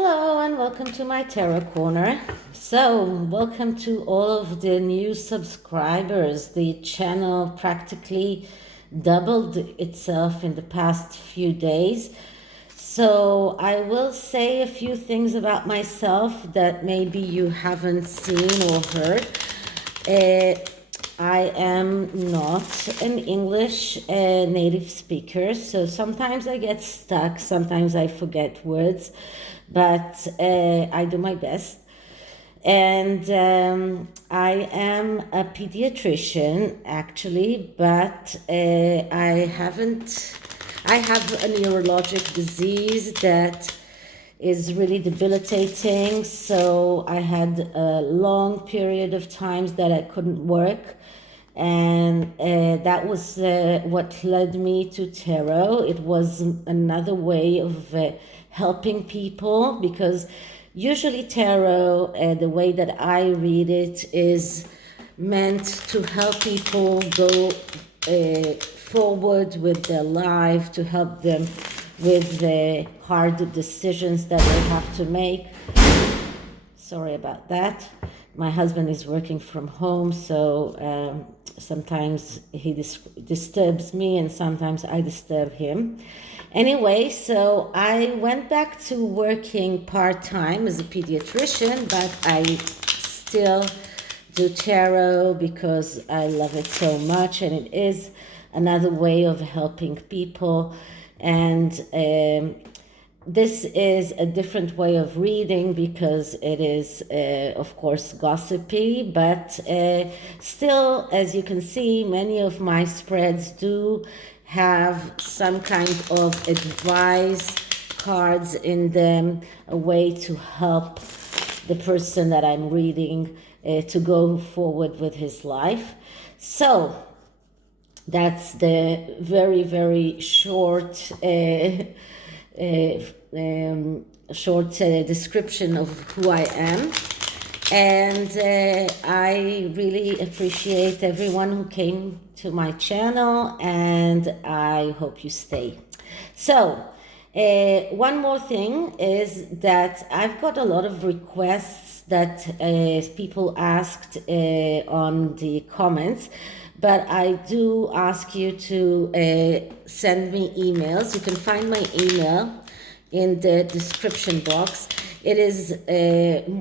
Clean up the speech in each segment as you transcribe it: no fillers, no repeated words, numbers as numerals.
Hello and welcome to my tarot corner. So, welcome to all of the new subscribers. The channel practically doubled itself in the past few days. So, I will say a few things about myself that maybe you haven't seen or heard. I am not an English native speaker, so sometimes I get stuck, sometimes I forget words, but I do my best. And I am a pediatrician actually, but I have a neurologic disease that is really debilitating. So I had a long period of times that I couldn't work. And that was what led me to tarot. It was another way of helping people, because usually tarot, the way that I read it, is meant to help people go forward with their life, to help them with the hard decisions that they have to make. Sorry about that. My husband is working from home, so sometimes he disturbs me and sometimes I disturb him. Anyway, so I went back to working part-time as a pediatrician, but I still do tarot because I love it so much, and it is another way of helping people. And this is a different way of reading because it is, of course, gossipy, but still, as you can see, many of my spreads do have some kind of advice cards in them, a way to help the person that I'm reading to go forward with his life. So that's the very, very short description of who I am. And I really appreciate everyone who came to my channel, and I hope you stay. So one more thing is that I've got a lot of requests that people asked on the comments, but I do ask you to send me emails. You can find my email in the description box. It is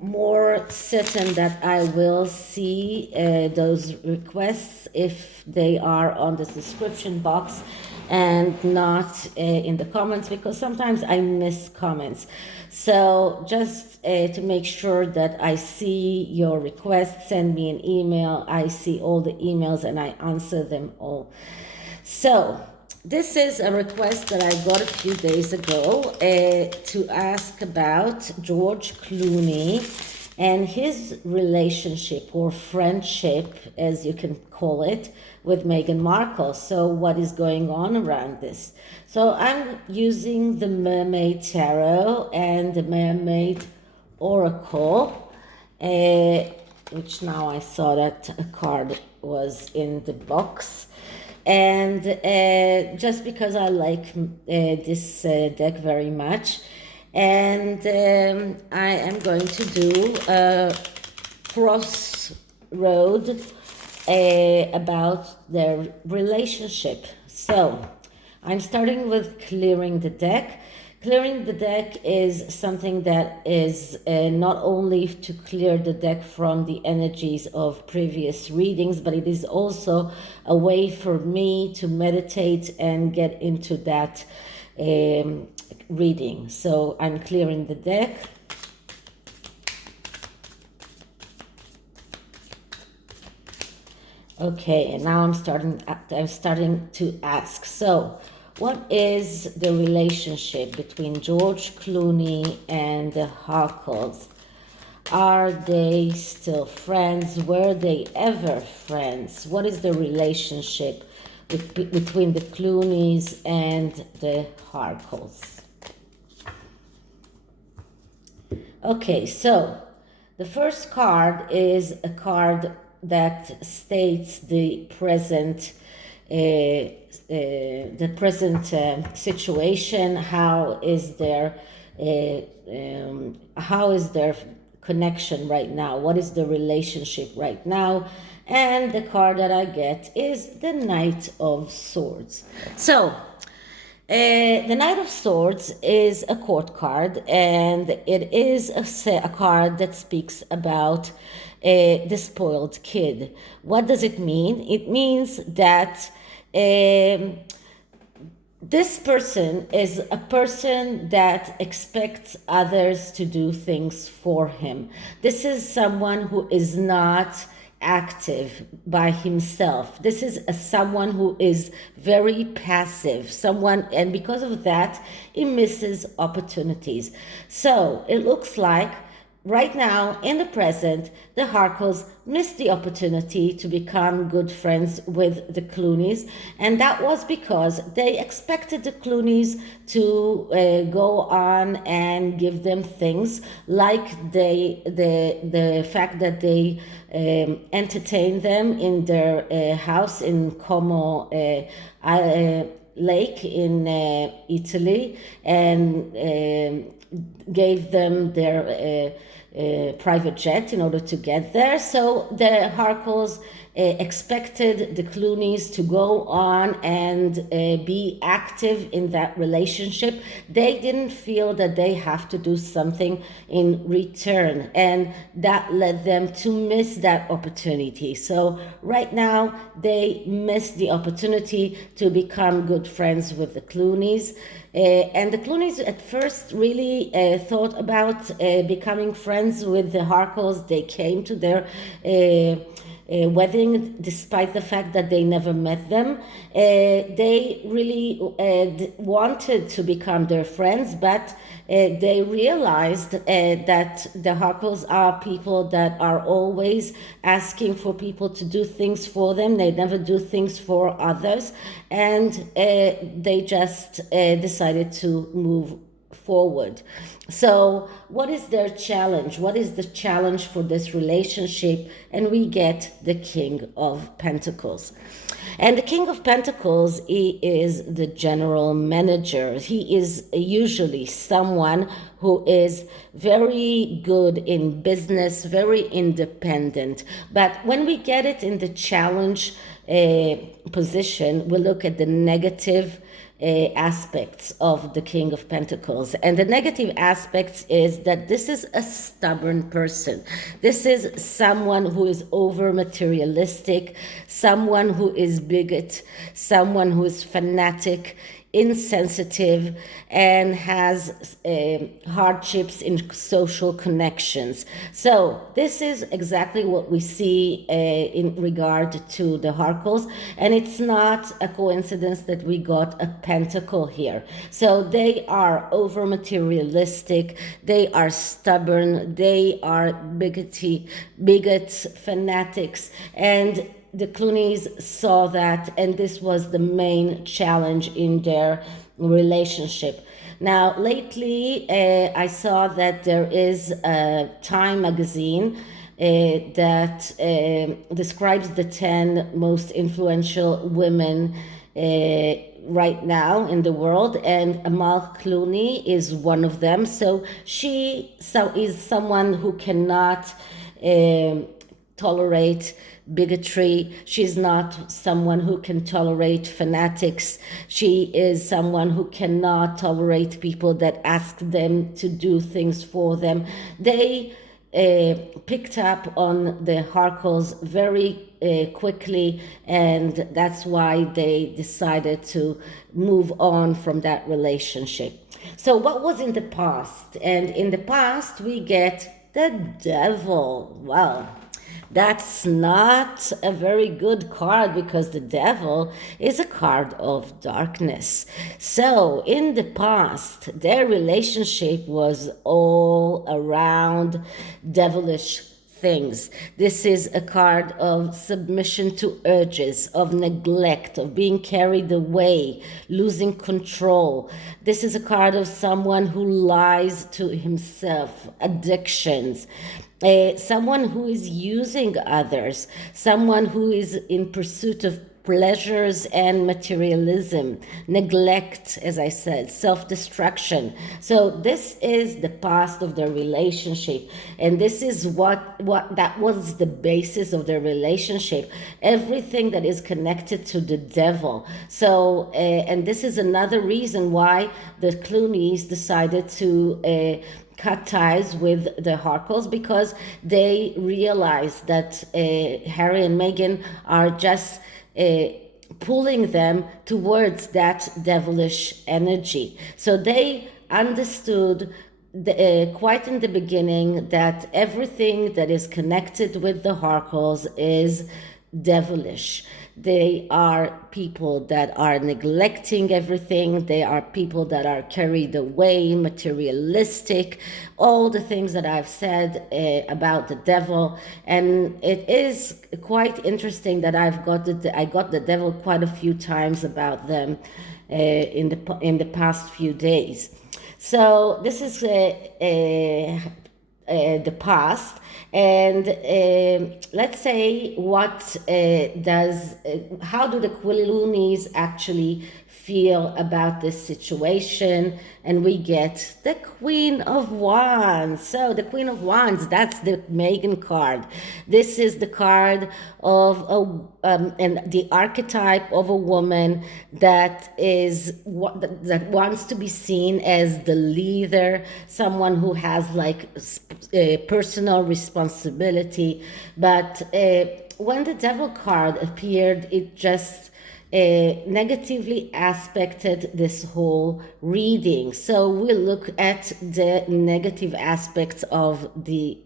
more certain that I will see those requests if they are on the description box and not in the comments, because sometimes I miss comments. So just to make sure that I see your requests, send me an email. I see all the emails and I answer them all. So this is a request that I got a few days ago to ask about George Clooney and his relationship or friendship, as you can call it, with Meghan Markle. So what is going on around this? So I'm using the Mermaid Tarot and the Mermaid Oracle, which now I saw that a card was in the box. And just because I like this deck very much. And I am going to do a crossroad about their relationship. So I'm starting with clearing the deck. Clearing the deck is something that is not only to clear the deck from the energies of previous readings, but it is also a way for me to meditate and get into that reading. So I'm clearing the deck. Okay, and now I'm starting to ask. So what is the relationship between George Clooney and the Harkles? Are they still friends? Were they ever friends? What is the relationship between the Clooneys and the Harkles? Okay, so the first card is a card that states the present situation. How is their how is their connection right now, what is the relationship right now. And the card that I get is the Knight of Swords. So the Knight of Swords is a court card, and it is a card that speaks about the spoiled kid. What does it mean? It means that this person is a person that expects others to do things for him. This is someone who is not active by himself. This is someone who is very passive, someone, and because of that, he misses opportunities. So it looks like right now, in the present, the Harkles missed the opportunity to become good friends with the Clooneys, and that was because they expected the Clooneys to go on and give them things, like the fact that they entertained them in their house in Como Lake in Italy, and gave them their private jet in order to get there. So the Harkles expected the Clooneys to go on and be active in that relationship. They didn't feel that they have to do something in return, and that led them to miss that opportunity. So right now they miss the opportunity to become good friends with the Clooneys. And the Clooneys at first really thought about becoming friends with the Harkles. They came to their wedding despite the fact that they never met them. They really wanted to become their friends, but they realized that the Harkles are people that are always asking for people to do things for them. They never do things for others, and they just decided to move forward. So what is their challenge? What is the challenge for this relationship? And we get the King of Pentacles. And the King of Pentacles, he is the general manager. He is usually someone who is very good in business, very independent. But when we get it in the challenge position, we look at the negative aspects of the King of Pentacles. And the negative aspects is that this is a stubborn person. This is someone who is over materialistic, someone who is bigot, someone who is fanatic, insensitive, and has hardships in social connections. So this is exactly what we see in regard to the Harkles, and it's not a coincidence that we got a pentacle here. So they are over materialistic, they are stubborn, they are bigots, fanatics, and the Clooneys saw that, and this was the main challenge in their relationship. Now, lately, I saw that there is a Time magazine that describes the 10 most influential women right now in the world, and Amal Clooney is one of them. So she is someone who cannot tolerate bigotry. She's not someone who can tolerate fanatics. She is someone who cannot tolerate people that ask them to do things for them. They picked up on the Harkles very quickly, and that's why they decided to move on from that relationship. So what was in the past? And in the past we get the Devil. Well, that's not a very good card, because the Devil is a card of darkness. So in the past, their relationship was all around devilish things. This is a card of submission to urges, of neglect, of being carried away, losing control. This is a card of someone who lies to himself, addictions. Someone who is using others, someone who is in pursuit of pleasures and materialism, neglect, as I said, self-destruction. So this is the past of their relationship, and this is what that was the basis of their relationship. Everything that is connected to the devil. So and this is another reason why the Clooneys decided to cut ties with the Harkles, because they realized that Harry and Meghan are just pulling them towards that devilish energy. So they understood quite in the beginning that everything that is connected with the Harkles is devilish. They are people that are neglecting everything. They are people that are carried away, materialistic, all the things that I've said about the devil. And it is quite interesting that I got the devil quite a few times about them in the past few days. So this is the past. And let's say how do the Clooneys actually feel about this situation? And we get the Queen of Wands. So the Queen of Wands, that's the Meghan card. This is the card of and the archetype of a woman that wants to be seen as the leader, someone who has like personal responsibility. But when the devil card appeared, it just negatively aspected this whole reading. So we'll look at the negative aspects of the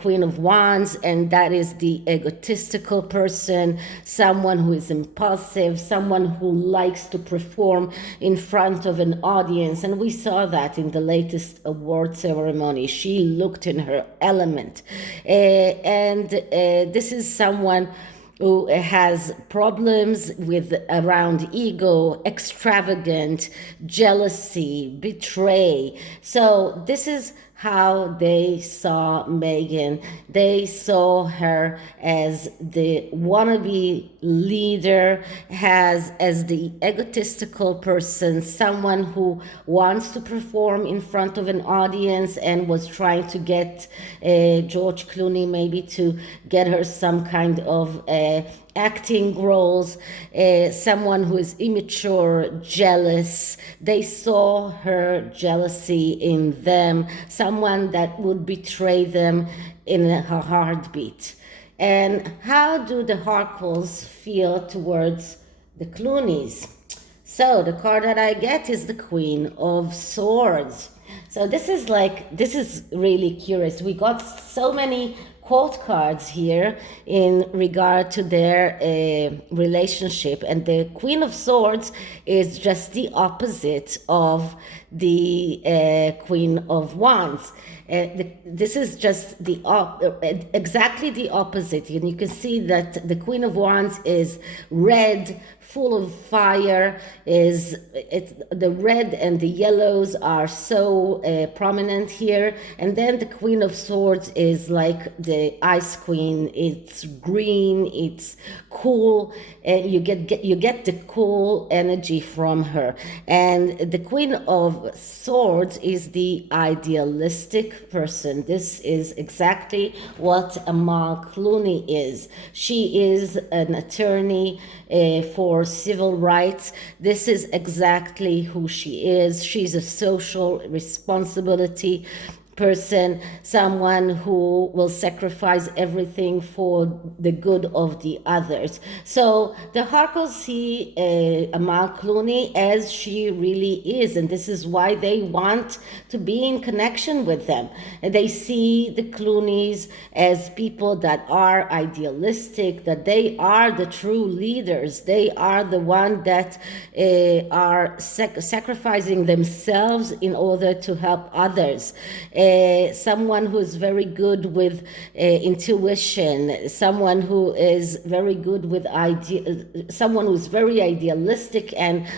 Queen of Wands, and that is the egotistical person, someone who is impulsive, someone who likes to perform in front of an audience. And we saw that in the latest award ceremony. She looked in her element. And this is someone who has problems around ego, extravagant, jealousy, betray. So this is how they saw Meghan. They saw her as the wannabe leader, as the egotistical person, someone who wants to perform in front of an audience and was trying to get George Clooney maybe to get her some kind of acting roles, someone who is immature, jealous. They saw her jealousy in them, someone that would betray them in a heartbeat. And how do the Harkles feel towards the Clooneys? So the card that I get is the Queen of Swords. So this is really curious. We got so many quote cards here in regard to their relationship, and the Queen of Swords is just the opposite of the Queen of Wands. This is just exactly the opposite, and you can see that the Queen of Wands is red, full of fire. The red and the yellows are so prominent here, and then the Queen of Swords is like the Ice Queen. It's green, it's cool, and you get the cool energy from her. And the Queen of Swords is the idealistic person. This is exactly what Amal Clooney is. She is an attorney for civil rights. This is exactly who she is. She's a social responsibility person, someone who will sacrifice everything for the good of the others. So the Harkles see Amal Clooney as she really is, and this is why they want to be in connection with them. They see the Clooneys as people that are idealistic, that they are the true leaders. They are the one that are sacrificing themselves in order to help others. Someone who's very good with intuition, someone who is very good with someone who's very idealistic and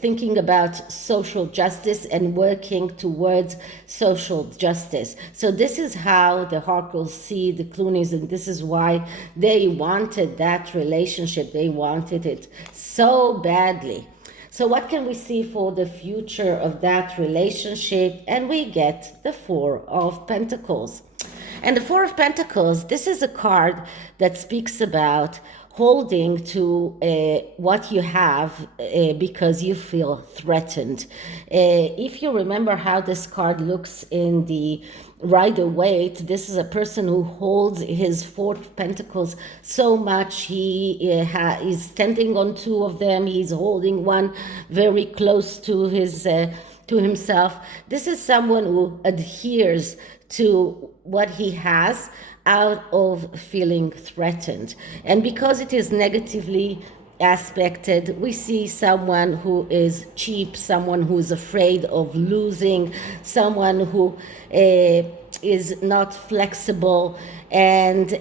thinking about social justice and working towards social justice. So this is how the Harkles see the Clooneys, and this is why they wanted that relationship. They wanted it so badly. So what can we see for the future of that relationship? And we get the Four of Pentacles. And the Four of Pentacles, this is a card that speaks about holding to what you have because you feel threatened. If you remember how this card looks in the Rider-Waite, this is a person who holds his Four of Pentacles so much. He is standing on two of them. He's holding one very close to his to himself. This is someone who adheres to what he has out of feeling threatened. And because it is negatively aspected, we see someone who is cheap, someone who is afraid of losing, someone who is not flexible, and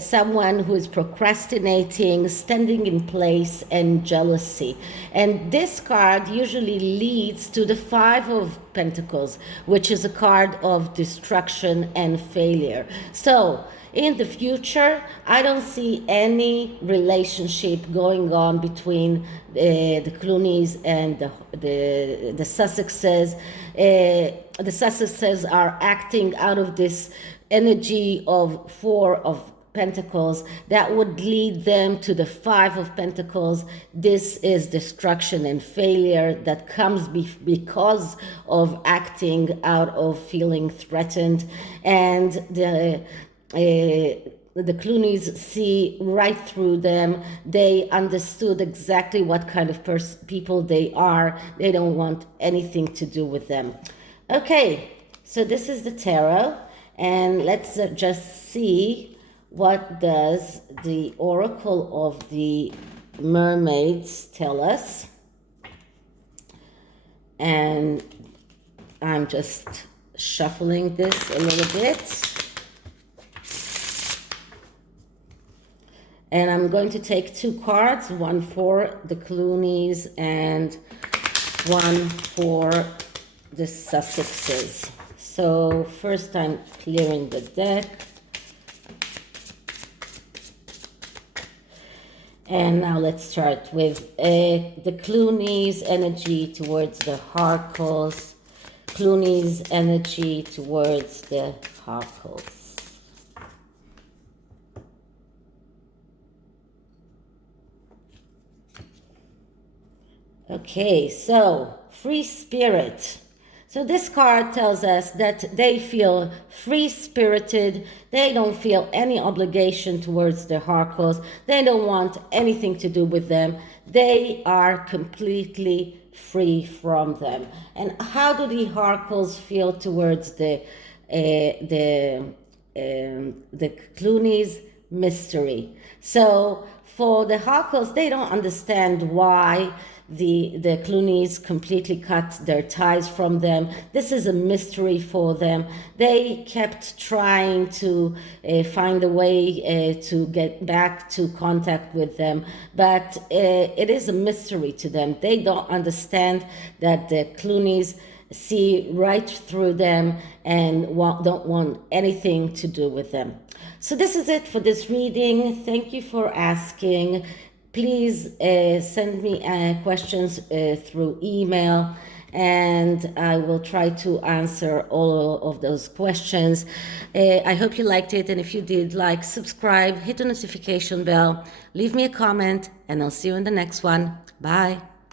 someone who is procrastinating, standing in place, and jealousy. And this card usually leads to the Five of Pentacles, which is a card of destruction and failure. So in the future, I don't see any relationship going on between the Clooneys and the Sussexes. The Sussexes are acting out of this energy of Four of Pentacles that would lead them to the Five of Pentacles. This is destruction and failure that comes because of acting out of feeling threatened. And the Clooneys see right through them. They understood exactly what kind of people they are. They don't want anything to do with them. Okay, so this is the tarot, and let's just see what does the Oracle of the Mermaids tell us. And I'm just shuffling this a little bit. And I'm going to take two cards, one for the Clooneys and one for the Sussexes. So first I'm clearing the deck. And now let's start with the Clooneys energy towards the Harkles. Clooneys energy towards the Harkles. Okay, so free spirit. So this card tells us that they feel free-spirited. They don't feel any obligation towards the Harkles. They don't want anything to do with them. They are completely free from them. And how do the Harkles feel towards the Clooneys? Mystery. So for the Harkles, they don't understand why the Clooneys completely cut their ties from them. This is a mystery for them. They kept trying to find a way to get back to contact with them, but it is a mystery to them. They don't understand that the Clooneys see right through them and don't want anything to do with them. So this is it for this reading. Thank you for asking. Please send me questions through email, and I will try to answer all of those questions. I hope you liked it, and if you did, like, subscribe, hit the notification bell, leave me a comment, and I'll see you in the next one. Bye.